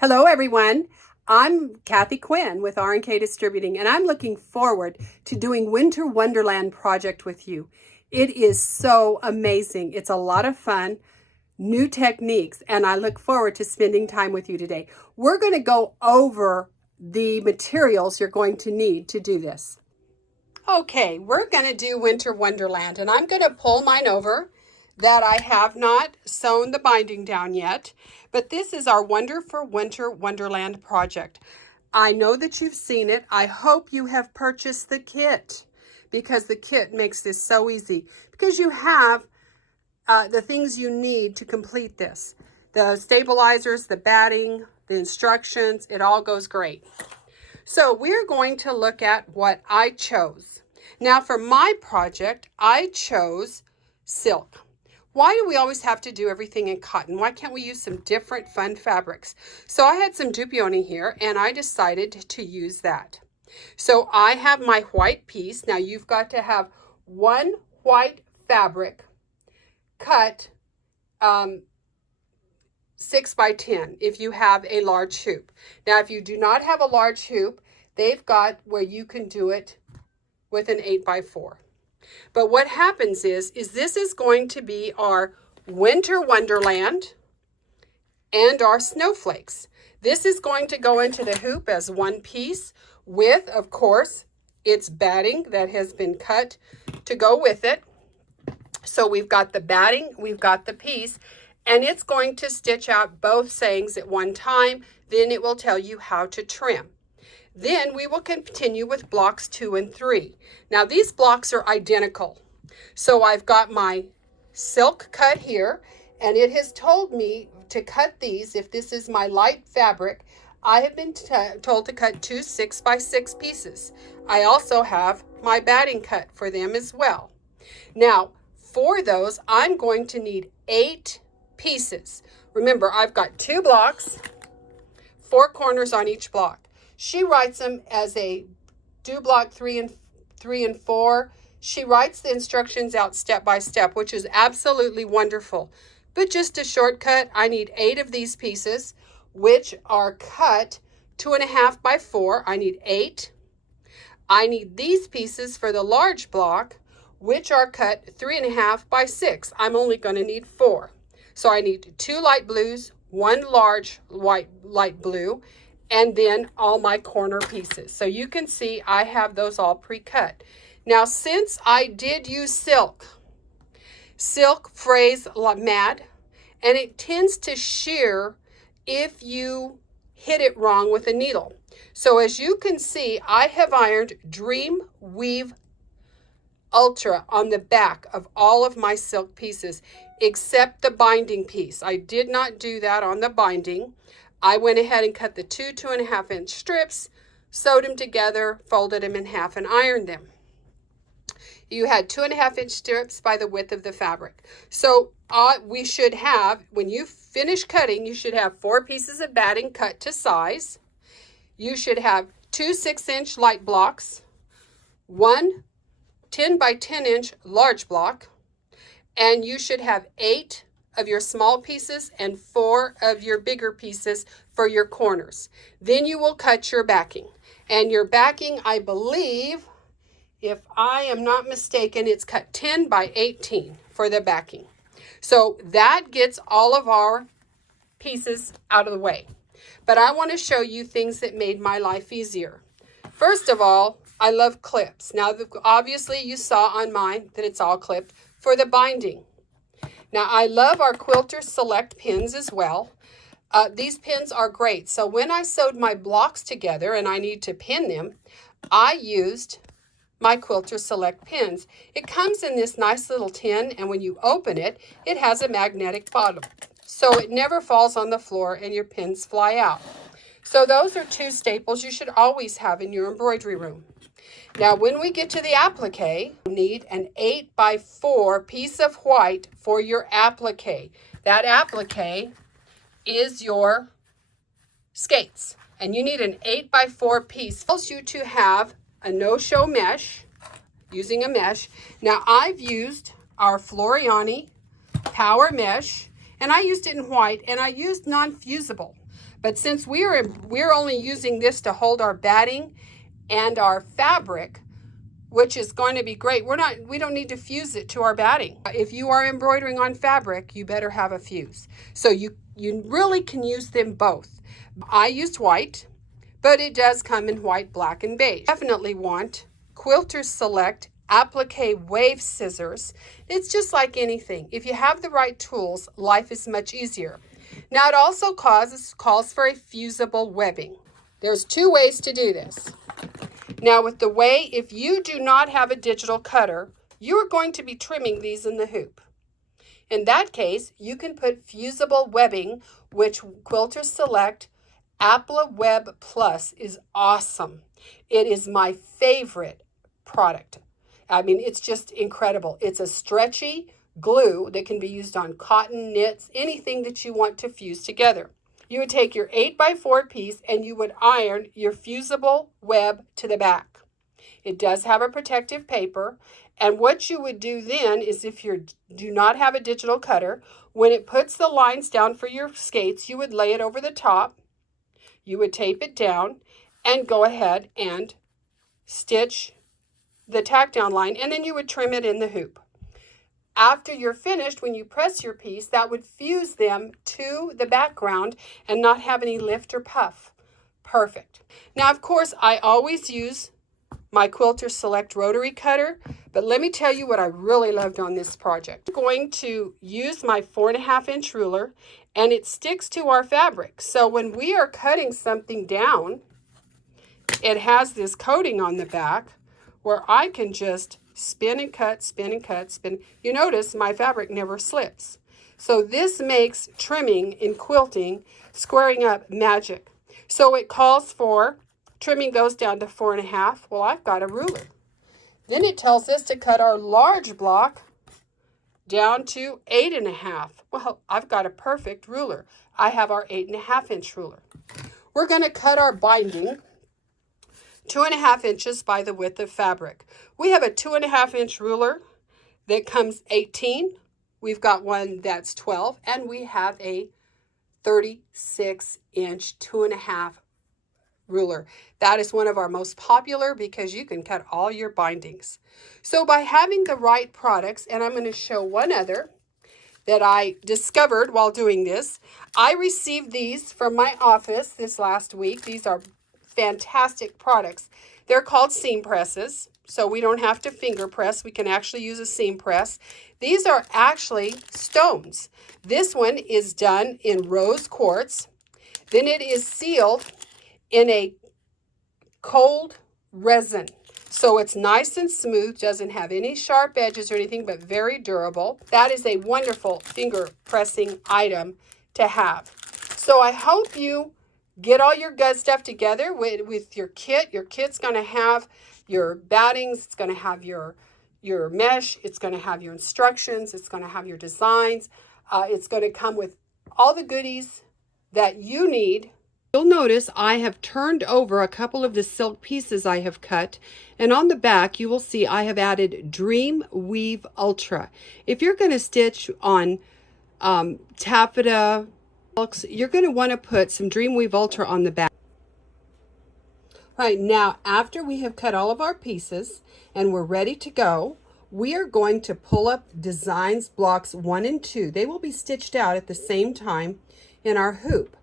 Hello, everyone. I'm Kathy Quinn with R&K Distributing, and I'm looking forward to doing Winter Wonderland project with you. It is so amazing. It's a lot of fun, new techniques, and I look forward to spending time with you today. We're going to go over the materials you're going to need to do this. Okay, we're going to do Winter Wonderland, and I'm going to pull mine over that I have not sewn the binding down yet, but this is our Wonderful Winter Wonderland project. I know that you've seen it. I hope you have purchased the kit because the kit makes this so easy because you have the things you need to complete this. The stabilizers, the batting, the instructions, it all goes great. So we're going to look at what I chose. Now for my project, I chose silk. Why do we always have to do everything in cotton? Why can't we use some different fun fabrics? So I had some dupioni here and I decided to use that. So I have my white piece. Now you've got to have one white fabric cut 6 by 10 if you have a large hoop. Now if you do not have a large hoop, they've got where you can do it with an 8 by 4. But what happens is this is going to be our Winter Wonderland and our snowflakes. This is going to go into the hoop as one piece with, of course, its batting that has been cut to go with it. So we've got the batting, we've got the piece, and it's going to stitch out both sayings at one time. Then it will tell you how to trim. Then we will continue with blocks 2 and 3. Now these blocks are identical. So I've got my silk cut here, and it has told me to cut these. If this is my light fabric, I have been told to cut 2 6 by 6 pieces. I also have my batting cut for them as well. Now for those, I'm going to need 8 pieces. Remember, I've got 2 blocks, 4 corners on each block. She writes them as a do block 3 and 4. She writes the instructions out step by step, which is absolutely wonderful. But just a shortcut, I need 8 of these pieces, which are cut 2.5 by 4. I need 8. I need these pieces for the large block, which are cut 3.5 by 6. I'm only going to need 4. So I need 2 light blues, 1 large light blue, and then all my corner pieces. So you can see I have those all pre-cut. Now, since I did use silk frays mad, and it tends to shear if you hit it wrong with a needle. So as you can see, I have ironed Dream Weave Ultra on the back of all of my silk pieces, except the binding piece. I did not do that on the binding. I went ahead and cut the 2.5 inch strips, sewed them together, folded them in half, and ironed them. You had 2.5 inch strips by the width of the fabric. So we should have, when you finish cutting, you should have 4 pieces of batting cut to size. You should have 2 6-inch light blocks, 1 10 by 10 inch large block, and you should have 8 of your small pieces and 4 of your bigger pieces for your corners. Then you will cut your backing. And your backing, I believe, if I am not mistaken, it's cut 10 by 18 for the backing. So that gets all of our pieces out of the way. But I want to show you things that made my life easier. First of all, I love clips. Now, obviously you saw on mine that it's all clipped for the binding. Now, I love our Quilter Select pins as well. These pins are great. So when I sewed my blocks together and I need to pin them, I used my Quilter Select pins. It comes in this nice little tin, and when you open it, it has a magnetic bottom. So it never falls on the floor and your pins fly out. So those are 2 staples you should always have in your embroidery room. Now, when we get to the applique, you need an 8 by 4 piece of white for your applique. That applique is your skates, and you need an 8 by 4 piece. It tells you to have a no-show mesh, using a mesh. Now, I've used our Floriani Power Mesh, and I used it in white, and I used non-fusible. But since we're only using this to hold our batting and our fabric, which is going to be great, we don't need to fuse it to our batting. If you are embroidering on fabric, you better have a fuse. So you really can use them both. I used white, but it does come in white, black, and beige. Definitely want Quilter Select applique wave scissors. It's just like anything. If you have the right tools, life is much easier. Now it also calls for a fusible webbing. There's two ways to do this. Now if you do not have a digital cutter, you're going to be trimming these in the hoop. In that case, you can put fusible webbing, which Quilter Select Apple Web Plus is awesome. It is my favorite product. I mean, it's just incredible. It's a stretchy glue that can be used on cotton, knits, anything that you want to fuse together. You would take your 8x4 piece and you would iron your fusible web to the back. It does have a protective paper. And what you would do then is, if you do not have a digital cutter, when it puts the lines down for your skates, you would lay it over the top. You would tape it down and go ahead and stitch the tack down line, and then you would trim it in the hoop. After you're finished, when you press your piece, that would fuse them to the background and not have any lift or puff. Perfect. Now, of course, I always use my Quilter Select rotary cutter, but let me tell you what I really loved on this project. I'm going to use my 4.5-inch ruler, and it sticks to our fabric. So when we are cutting something down, it has this coating on the back where I can just spin and cut, spin and cut, spin. You notice my fabric never slips. So this makes trimming in quilting, squaring up, magic. So it calls for trimming those down to 4.5. Well, I've got a ruler. Then it tells us to cut our large block down to 8.5. Well, I've got a perfect ruler. I have our 8.5-inch ruler. We're going to cut our binding 2.5 inches by the width of fabric. We have a 2.5-inch ruler that comes 18. We've got one that's 12, and we have a 36-inch 2.5 ruler. That is one of our most popular because you can cut all your bindings. So by having the right products, and I'm going to show one other that I discovered while doing this. I received these from my office this last week. These are fantastic products. They're called seam presses, so we don't have to finger press. We can actually use a seam press. These are actually stones. This one is done in rose quartz. Then it is sealed in a cold resin. So it's nice and smooth, doesn't have any sharp edges or anything, but very durable. That is a wonderful finger pressing item to have. So I hope you get all your good stuff together with your kit. Your kit's going to have your battings. It's going to have your mesh. It's going to have your instructions. It's going to have your designs. It's going to come with all the goodies that you need. You'll notice I have turned over a couple of the silk pieces I have cut, and on the back you will see I have added Dream Weave Ultra. If you're going to stitch on taffeta, you're going to want to put some Dream Weave Ultra on the back. Right, now after we have cut all of our pieces and we're ready to go, we are going to pull up Designs blocks 1 and 2. They will be stitched out at the same time in our hoop.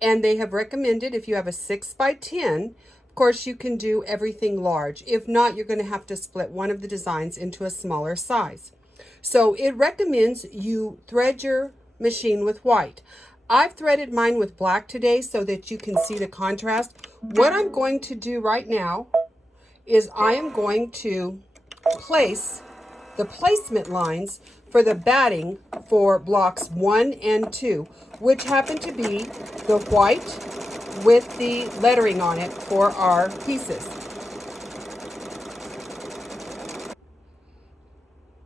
And they have recommended if you have a 6x10, of course you can do everything large. If not, you're going to have to split one of the designs into a smaller size. So it recommends you thread your machine with white. I've threaded mine with black today so that you can see the contrast. What I'm going to do right now is I am going to place the placement lines for the batting for blocks 1 and 2, which happen to be the white with the lettering on it for our pieces.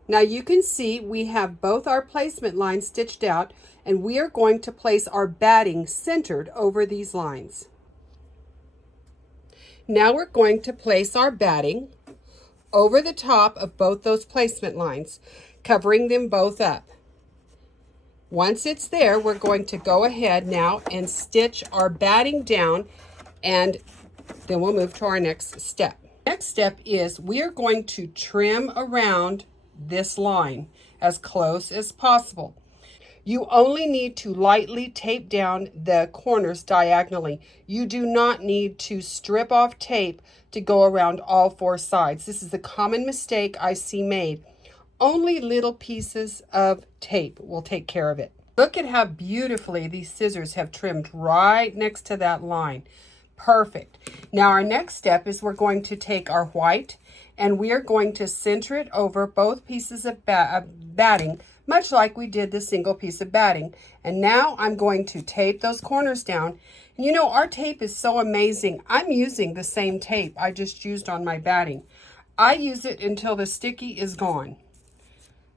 Now you can see we have both our placement lines stitched out, and we are going to place our batting centered over these lines. Now we're going to place our batting over the top of both those placement lines, covering them both up. Once it's there, we're going to go ahead now and stitch our batting down, and then we'll move to our next step. Next step is we are going to trim around this line as close as possible. You only need to lightly tape down the corners diagonally. You do not need to strip off tape to go around all four sides. This is a common mistake I see made. Only little pieces of tape will take care of it. Look at how beautifully these scissors have trimmed right next to that line. Perfect. Now our next step is we're going to take our white and we are going to center it over both pieces of batting, much like we did the single piece of batting. And now I'm going to tape those corners down. And you know, our tape is so amazing. I'm using the same tape I just used on my batting. I use it until the sticky is gone.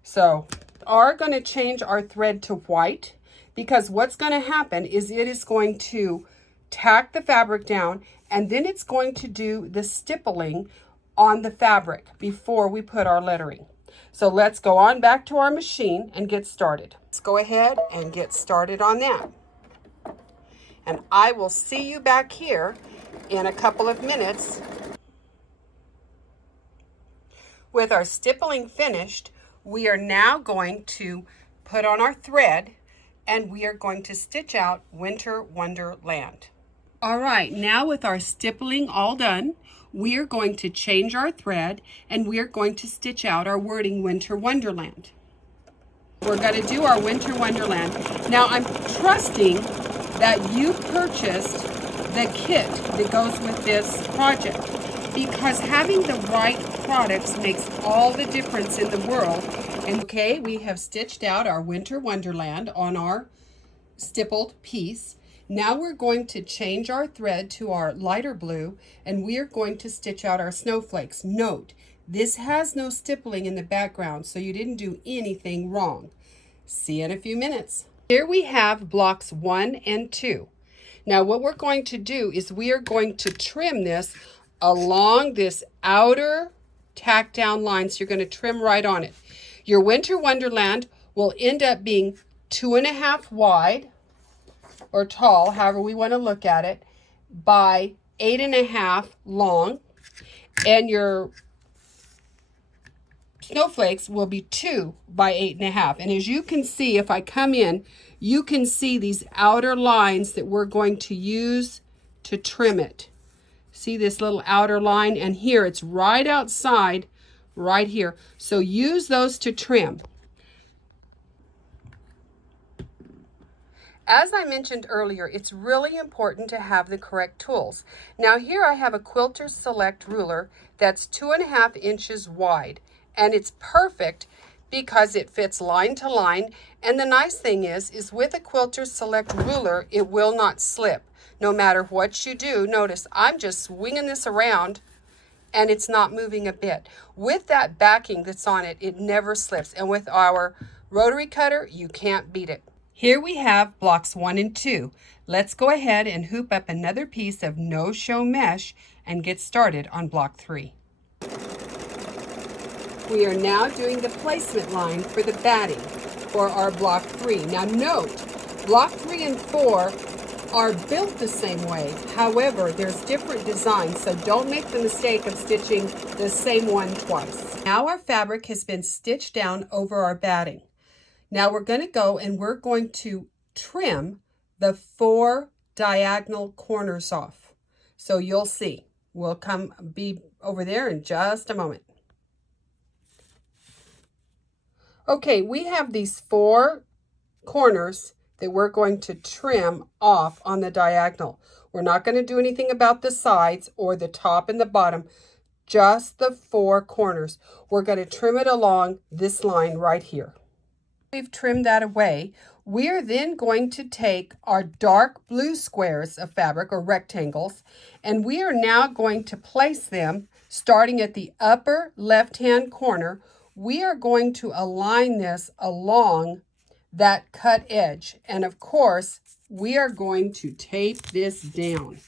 So are going to change our thread to white, because what's going to happen is it is going to tack the fabric down, and then it's going to do the stippling on the fabric before we put our lettering. So let's go on back to our machine and get started. Let's go ahead and get started on that. And I will see you back here in a couple of minutes. With our stippling finished, we are now going to put on our thread and we are going to stitch out Winter Wonderland. All right, now with our stippling all done, we are going to change our thread and we are going to stitch out our wording Winter Wonderland. We're going to do our Winter Wonderland. Now I'm trusting that you purchased the kit that goes with this project, because having the right products makes all the difference in the world. And okay, we have stitched out our Winter Wonderland on our stippled piece. Now we're going to change our thread to our lighter blue and we are going to stitch out our snowflakes. Note, this has no stippling in the background, so you didn't do anything wrong. See you in a few minutes. Here we have blocks 1 and 2. Now what we're going to do is we are going to trim this along this outer tack down line. So you're going to trim right on it. Your Winter Wonderland will end up being 2.5 wide or tall, however we want to look at it, by 8.5 long, and your snowflakes will be 2 by 8.5. And as you can see, if I come in, you can see these outer lines that we're going to use to trim it. See this little outer line, and here it's right outside, right here. So use those to trim. As I mentioned earlier, it's really important to have the correct tools. Now here I have a Quilter Select ruler that's 2.5 inches wide, and it's perfect because it fits line to line. And the nice thing is with a Quilter Select ruler, it will not slip. No matter what you do, notice I'm just swinging this around and it's not moving a bit. With that backing that's on it, it never slips. And with our rotary cutter, you can't beat it. Here we have blocks 1 and 2. Let's go ahead and hoop up another piece of no-show mesh and get started on block 3. We are now doing the placement line for the batting for our block 3. Now note, block 3 and 4 are built the same way. However, there's different designs, so don't make the mistake of stitching the same one twice. Now our fabric has been stitched down over our batting. Now we're going to go and we're going to trim the 4 diagonal corners off. So you'll see. We'll be over there in just a moment. Okay, we have these 4 corners that we're going to trim off on the diagonal. We're not going to do anything about the sides or the top and the bottom, just the 4 corners. We're going to trim it along this line right here. We've trimmed that away. We are then going to take our dark blue squares of fabric or rectangles, and we are now going to place them starting at the upper left-hand corner. We are going to align this along that cut edge, and of course we are going to tape this down.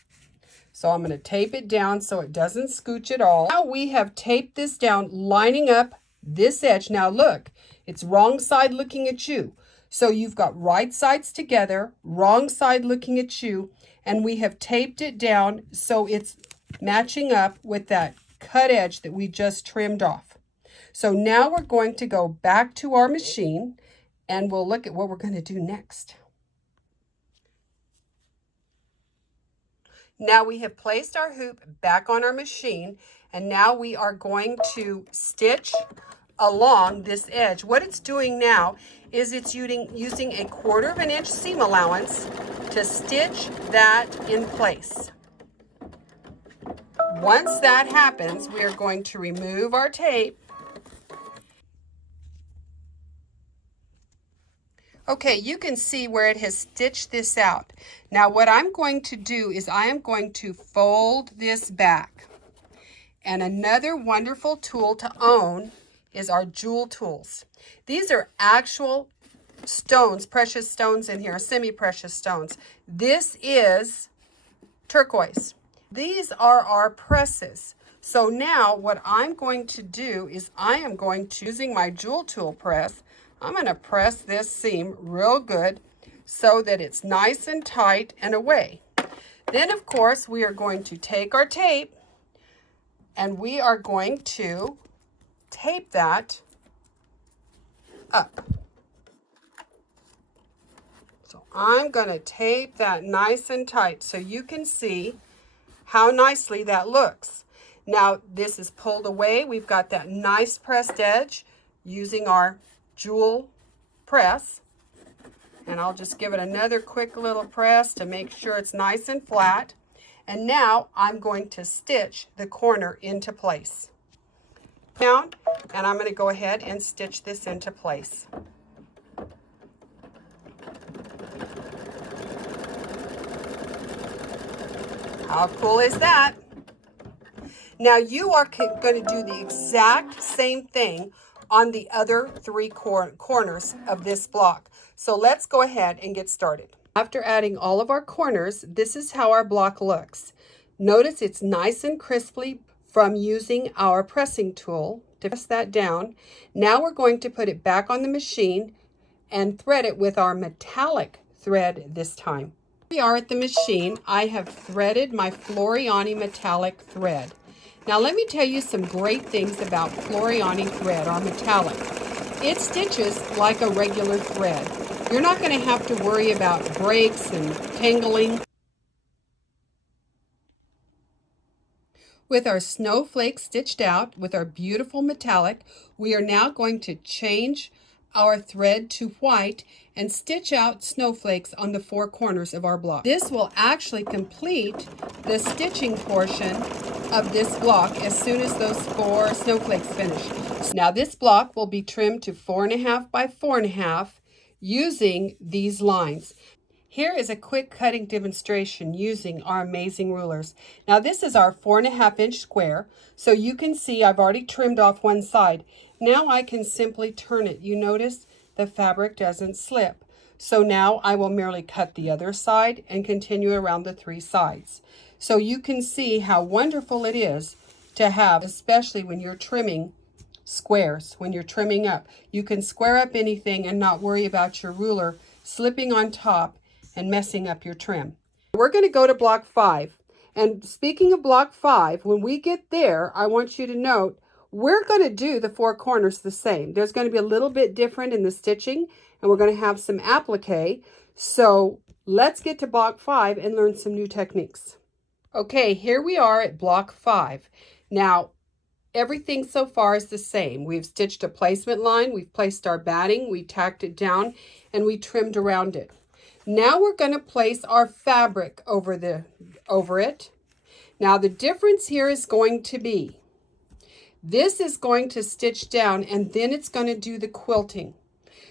So I'm going to tape it down so it doesn't scooch at all. Now we have taped this down, lining up this edge. Now look, it's wrong side looking at you. So you've got right sides together, wrong side looking at you, and we have taped it down so it's matching up with that cut edge that we just trimmed off. So now we're going to go back to our machine and we'll look at what we're going to do next. Now we have placed our hoop back on our machine, and now we are going to stitch along this edge. What it's doing now is it's using 1/4 inch seam allowance to stitch that in place. Once that happens, we are going to remove our tape. Okay, you can see where it has stitched this out. Now what I'm going to do is I am going to fold this back. And another wonderful tool to own is our jewel tools. These are actual stones, precious stones in here, semi-precious stones. This is turquoise. These are our presses. So now what I'm going to do is I am going to, using my jewel tool press, I'm going to press this seam real good so that it's nice and tight and away. Then of course we are going to take our tape and we are going to tape that up. So I'm going to tape that nice and tight so you can see how nicely that looks. Now this is pulled away. We've got that nice pressed edge using our jewel press. And I'll just give it another quick little press to make sure it's nice and flat. And now I'm going to stitch the corner into place. Down, and I'm going to go ahead and stitch this into place. How cool is that? Now you are going to do the exact same thing on the other 3 corners of this block. So let's go ahead and get started. After adding all of our corners, this is how our block looks. Notice it's nice and crisply from using our pressing tool to press that down. Now we're going to put it back on the machine and thread it with our metallic thread this time. Here we are at the machine. I have threaded my Floriani metallic thread. Now let me tell you some great things about Floriani thread, our metallic. It stitches like a regular thread. You're not going to have to worry about breaks and tangling. With our snowflakes stitched out with our beautiful metallic, we are now going to change our thread to white and stitch out snowflakes on the 4 corners of our block. This will actually complete the stitching portion of this block as soon as those 4 snowflakes finish. Now this block will be trimmed to 4.5 by 4.5 using these lines. Here is a quick cutting demonstration using our amazing rulers. Now this is our 4.5 inch square, so you can see I've already trimmed off one side. Now I can simply turn it. You notice the fabric doesn't slip. So now I will merely cut the other side and continue around the 3 sides. So you can see how wonderful it is to have, especially when you're trimming squares, when you're trimming up. You can square up anything and not worry about your ruler slipping on top and messing up your trim. We're going to go to block 5. And speaking of block 5, when we get there, I want you to note we're going to do the 4 corners the same. There's going to be a little bit different in the stitching, and we're going to have some applique. So let's get to block 5 and learn some new techniques. Okay, here we are at block 5. Now, everything so far is the same. We've stitched a placement line, we've placed our batting, we tacked it down, and we trimmed around it. Now we're going to place our fabric over it. Now the difference here is going to be, this is going to stitch down and then it's going to do the quilting.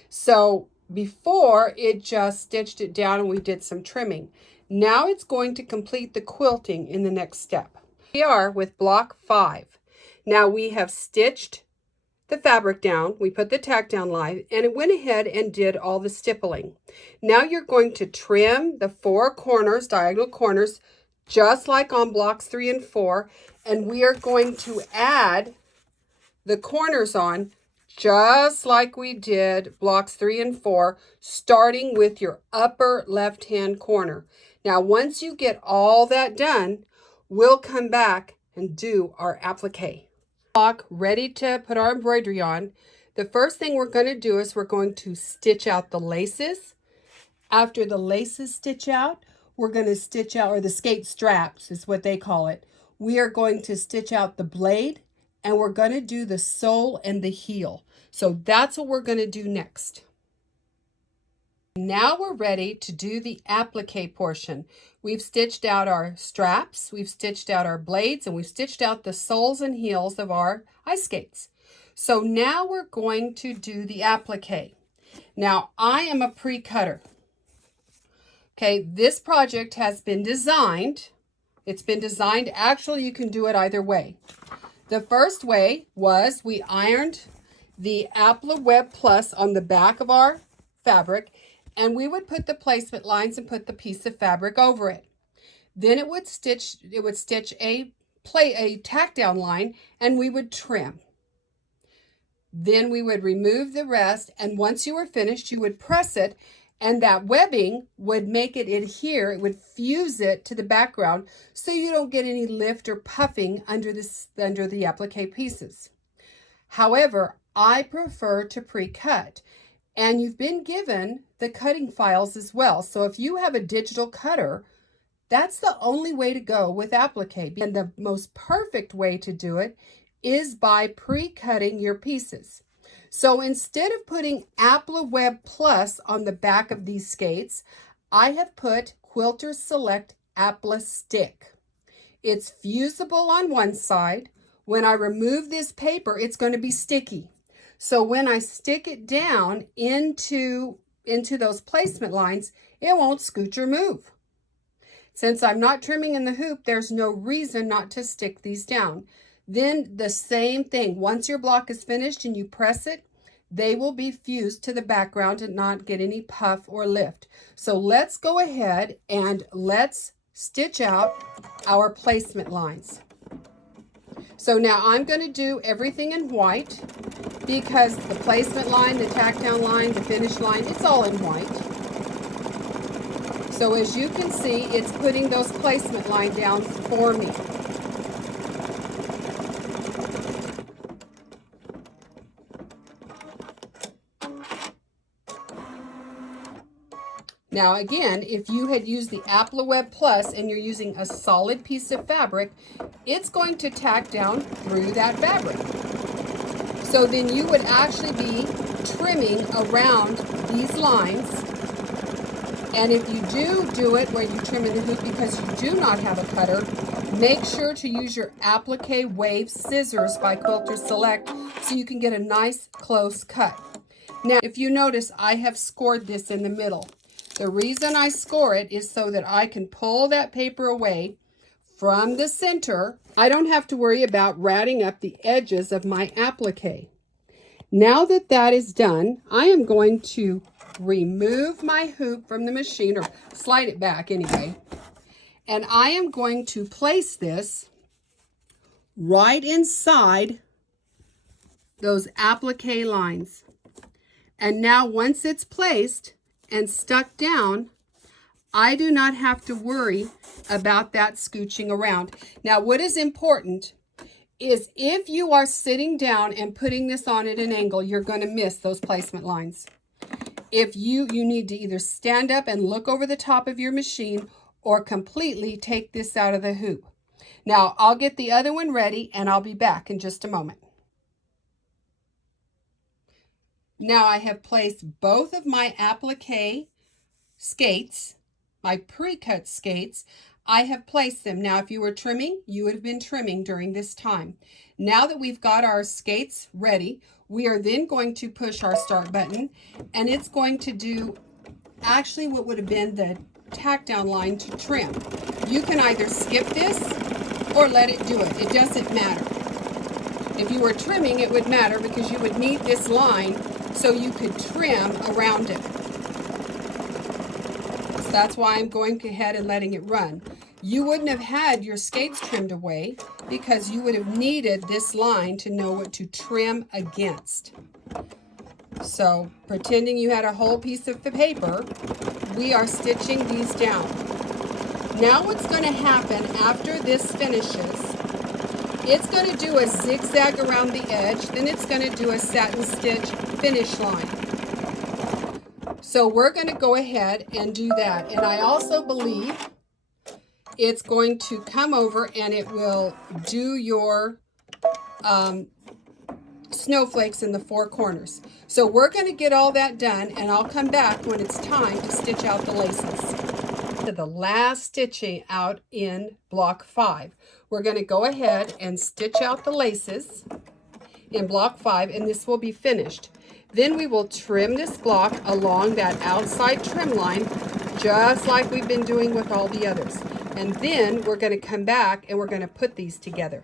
So before it just stitched it down and we did some trimming. Now it's going to complete the quilting in the next step. We are with block 5. Now we have stitched the fabric down, we put the tack down line, and it went ahead and did all the stippling. Now you're going to trim the 4 corners, diagonal corners, just like on blocks 3 and 4, and we are going to add the corners on just like we did blocks 3 and 4, starting with your upper left-hand corner. Now, once you get all that done, we'll come back and do our applique. Block ready to put our embroidery on. The first thing we're going to do is we're going to stitch out the laces. After the laces stitch out, we're going to stitch out, or the skate straps is what they call it. We are going to stitch out the blade, and we're going to do the sole and the heel. So that's what we're going to do next. Now we're ready to do the applique portion. We've stitched out our straps, we've stitched out our blades, and we've stitched out the soles and heels of our ice skates. So now we're going to do the applique. Now I am a pre-cutter. Okay, this project has been designed. It's been designed, actually you can do it either way. The first way was we ironed the Apple Web Plus on the back of our fabric, and we would put the placement lines and put the piece of fabric over it. Then it would stitch a tack down line, and we would trim. Then we would remove the rest, and once you were finished, you would press it, and that webbing would make it adhere. It would fuse it to the background so you don't get any lift or puffing under the applique pieces. However, I prefer to pre-cut, and you've been given the cutting files as well. So if you have a digital cutter, that's the only way to go with applique. And the most perfect way to do it is by pre-cutting your pieces. So instead of putting Apple Web Plus on the back of these skates, I have put Quilter Select Apple Stick. It's fusible on one side. When I remove this paper, it's going to be sticky. So when I stick it down into those placement lines, it won't scooch or move. Since I'm not trimming in the hoop, there's no reason not to stick these down. Then the same thing, once your block is finished and you press it, they will be fused to the background and not get any puff or lift. So let's go ahead and let's stitch out our placement lines. So now I'm going to do everything in white because the placement line, the tack down line, the finish line, it's all in white. So as you can see, it's putting those placement line downs for me. Now again, if you had used the Apple Web Plus and you're using a solid piece of fabric, it's going to tack down through that fabric. So then you would actually be trimming around these lines. And if you do it where you trim in the hoop because you do not have a cutter, make sure to use your applique wave scissors by Quilter Select so you can get a nice close cut. Now, if you notice, I have scored this in the middle. The reason I score it is so that I can pull that paper away from the center. I don't have to worry about ratting up the edges of my applique. Now that that is done, I am going to remove my hoop from the machine, or slide it back anyway. And I am going to place this right inside those applique lines. And now once it's placed and stuck down, I do not have to worry about that scooching around. Now, what is important is if you are sitting down and putting this on at an angle, you're going to miss those placement lines. If you need to either stand up and look over the top of your machine or completely take this out of the hoop. Now, I'll get the other one ready and I'll be back in just a moment. Now I have placed both of my applique skates, my pre-cut skates, I have placed them. Now if you were trimming, you would have been trimming during this time. Now that we've got our skates ready, we are then going to push our start button, and it's going to do actually what would have been the tack down line to trim. You can either skip this or let it do it. It doesn't matter. If you were trimming, it would matter because you would need this line so you could trim around it. So that's why I'm going ahead and letting it run. you wouldn't have had your skates trimmed away because you would have needed this line to know what to trim against. So, pretending you had a whole piece of the paper, we are stitching these down. Now what's going to happen after this finishes, it's going to do a zigzag around the edge, then it's going to do a satin stitch finish line. So we're going to go ahead and do that. And I also believe it's going to come over and it will do your snowflakes in the four corners. So we're going to get all that done, and I'll come back when it's time to stitch out the laces. To the last stitching out in block 5. We're going to go ahead and stitch out the laces in block 5, and this will be finished. Then we will trim this block along that outside trim line, just like we've been doing with all the others. And then we're going to come back and we're going to put these together.